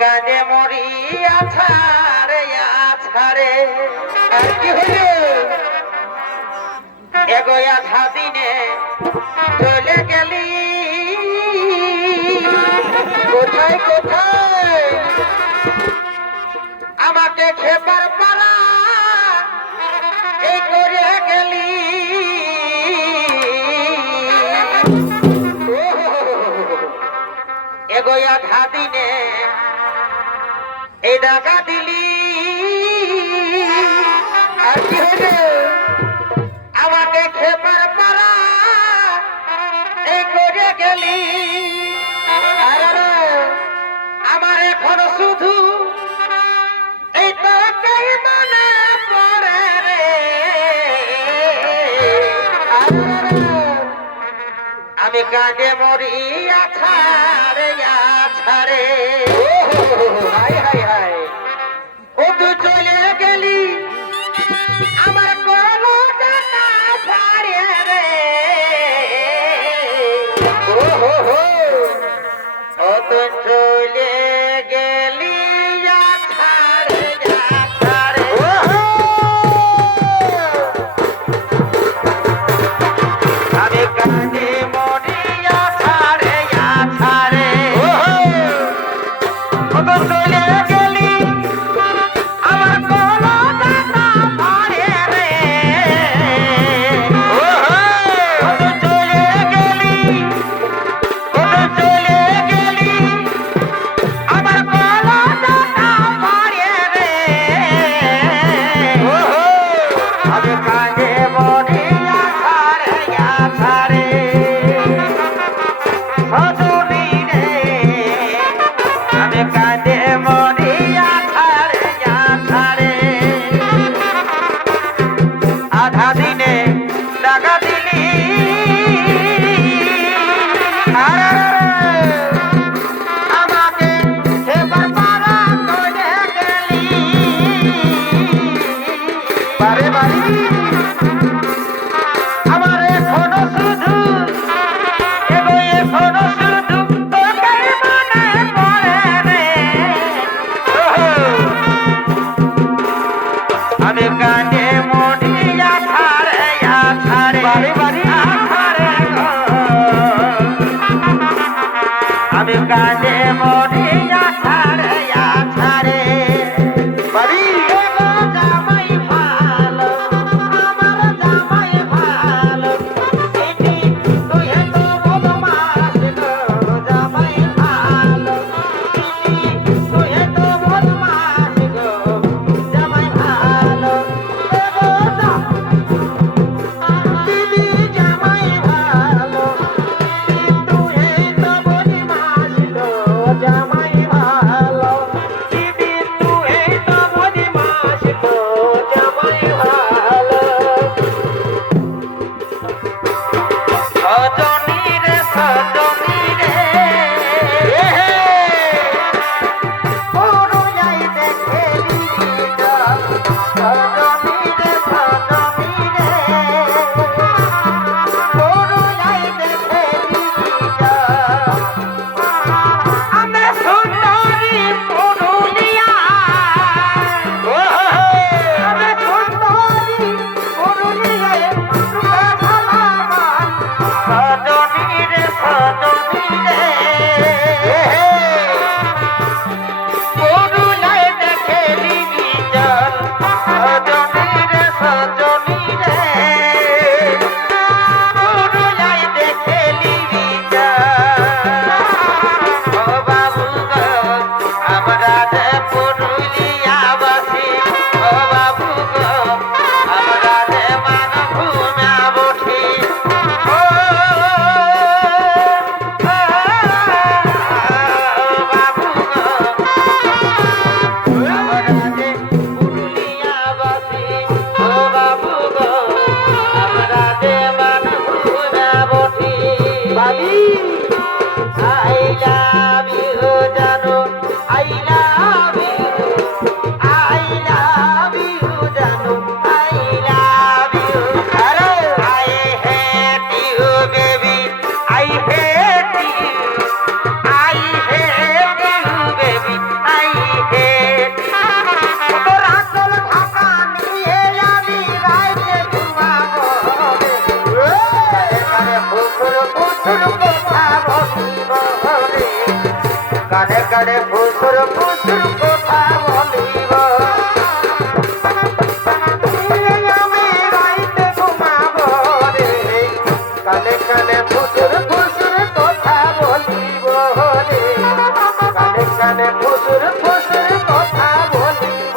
গানে মরি আছাড়ে আছাড়ে আর কি হইল এগো আধা দিনে চলে গেলি কোথায় কোথায় আমাকে খেপার পারা এই করে গেলি এগো আধা দিনে এই ডাকা দিলি আর কি হইল আমাকে খেপার পারা এই করে গেলি আমার এখনো শুধু এই তোকেই মনে পড়ে রে আমি কাঁদে মরি আছাড়ে আছাড়ে হাই হাই হাই ও তুই চলে গেলি আমার কোনো টাকা ছাড়ে রে ও হো হো ও তুই চলে গেলি আছাড়ে আছাড়ে আমি কাঁদে মরি আছাড়ে আছাড়ে চলে গেলি আমার কোনো টাকা ভাড়ে রে চলে গেলি চলে গেলি আমার কোনো টাকা ভাড়ে রে আমি কাঁদে মরি আছাড়ে আছাড়ে সজনী রে আমি কাঁদে মরি আছাড়ে আছাড়ে আধা দিনে টাকা দিলি আমাকে সেবার পারা করে গেলি বারে বাড়ি আমার এখনো শুধু এগো এখনো শুধু তোকেই মনে পড়ে রে আমি কাঁদে মরি আছাড়ে আছাড়ে বাড়ি বাড়ি আছাড়ে আমি কাঁদে মরি আছাড়ে আছাড়ে বাড়ি জামাই ভালো আমার জামাই ভালো তুই তো বদমাস গো জামাই ভালো তুই তো বদমাস গো জামাই ভালো দিদি জামাই ভালো তুই তো বদমাস গো কানে ফুসুর ফুসুর কথা বলিব আমি রাইতে ঘুমাবো রে কানে কানে ফুসুর ফুসুর কথা বলিব রে কানে কানে ফুসুর ফুসুর কথা বলিব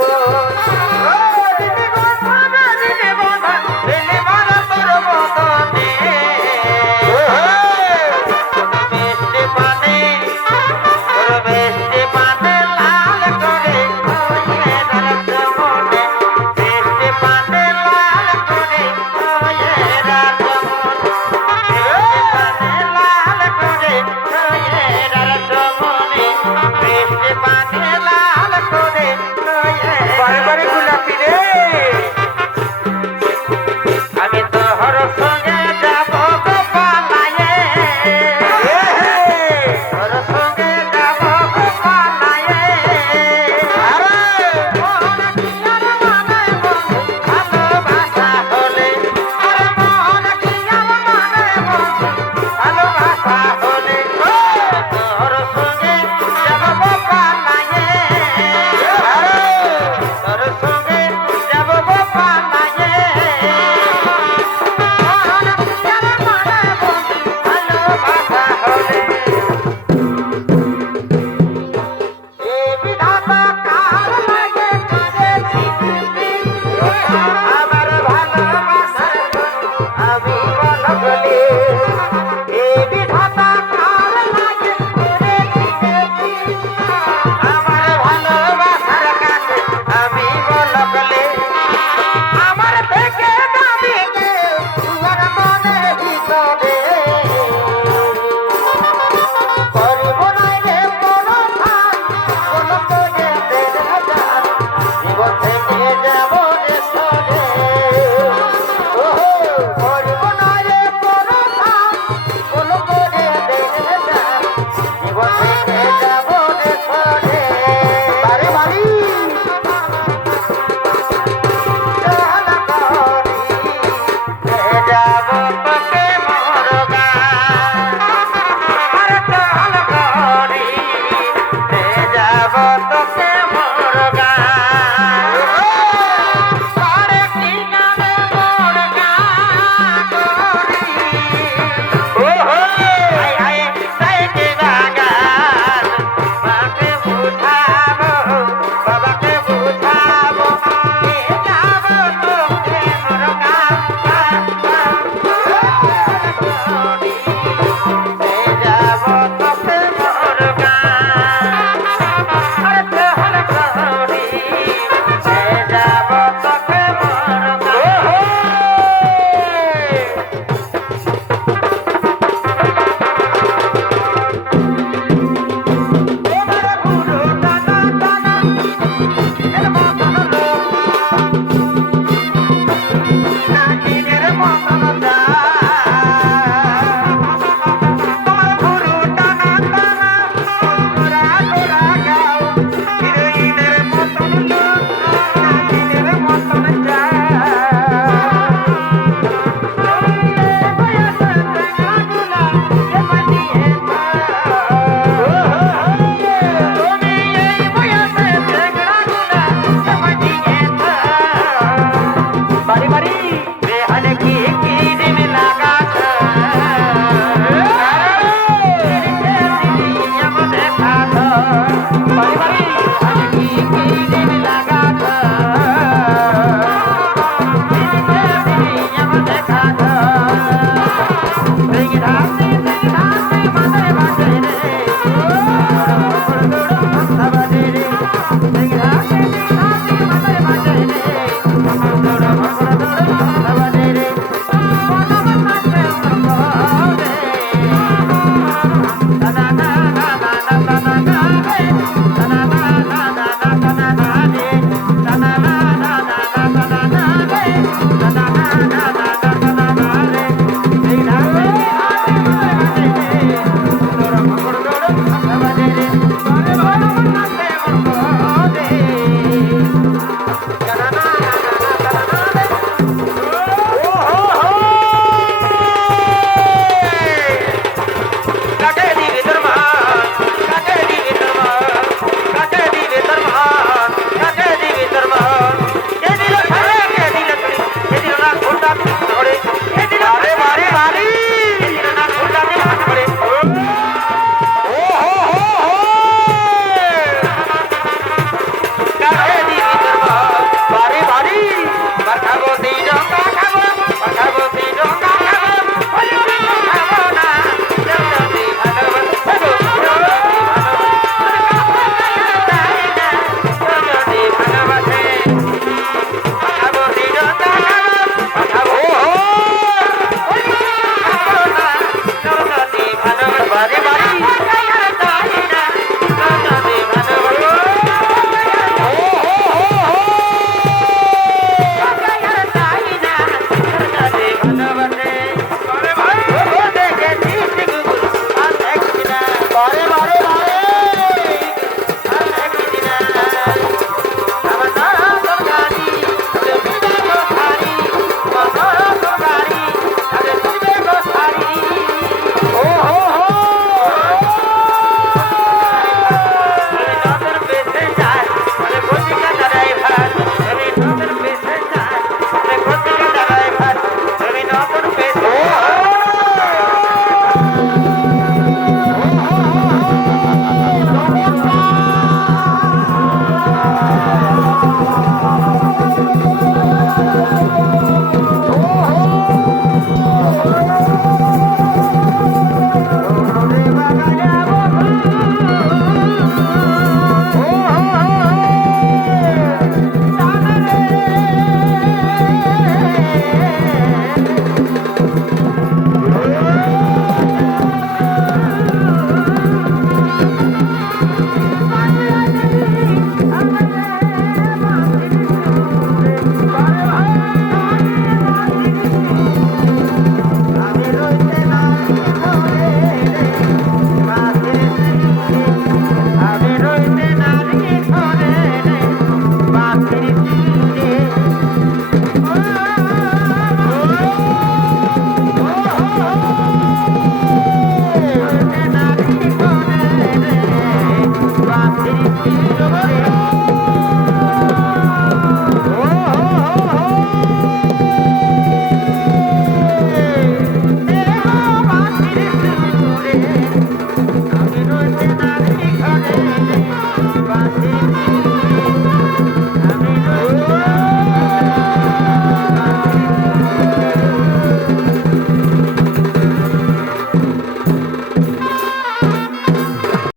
Ah!